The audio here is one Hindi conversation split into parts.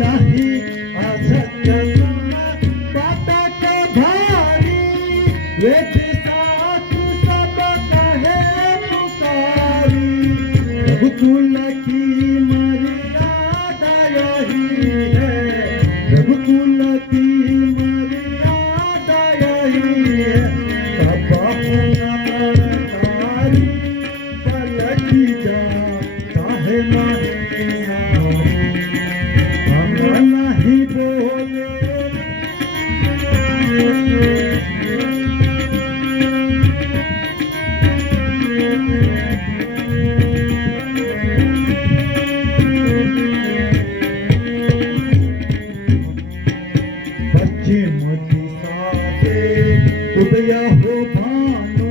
नाही असत्य पातक भारी वेद साधु सब कहे पुकारी रघुकुल की मर्यादा यही है रघुकुल की मर्यादा यही है प्रतारी पलटी जा चाहे हम नहीं बोले पश्चिम दिशा से उदय हो भानु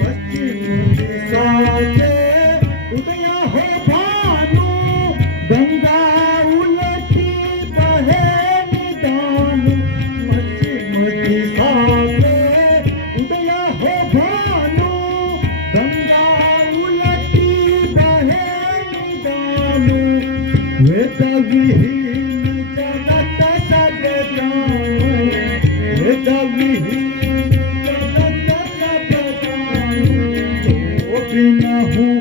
पश्चिम दिशा से उदय हो भानु गंगा उलटी बहे निदानु पश्चिम दिशा से उदय हो भानु गंगा उलटी बहे निदानु वेद विहीन जगत सब जानो वेद विहीन जगत सब जानो तो बिना हूँ